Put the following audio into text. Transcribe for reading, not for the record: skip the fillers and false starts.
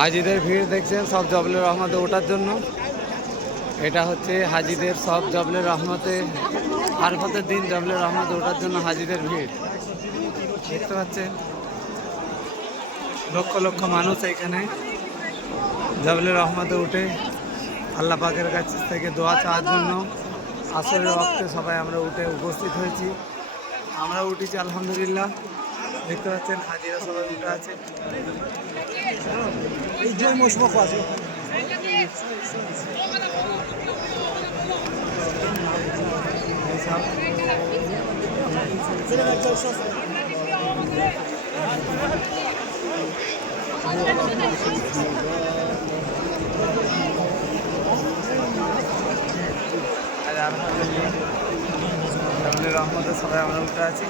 হাজিদের ভিড় দেখছেন সব জবলে রহমতে ওঠার জন্য। এটা হচ্ছে হাজিদের সব জবলে রহমতে আরফাতের দিন জবলে রহমতে ওঠার জন্য হাজিদের ভিড় দেখতে পাচ্ছেন। লক্ষ লক্ষ মানুষ এখানে জবলে রহমতে উঠে আল্লাহ পাকের কাছ থেকে দোয়া চাওয়ার জন্য আসরের ওয়াক্তে সবাই আমরা উঠে উপস্থিত হয়েছি। আমরা উঠেছি আলহামদুলিল্লাহ। দেখতে পাচ্ছেন হাজিরা সবাই উঠে আছে। রহমতে সবাই আমরা উঠে আছি।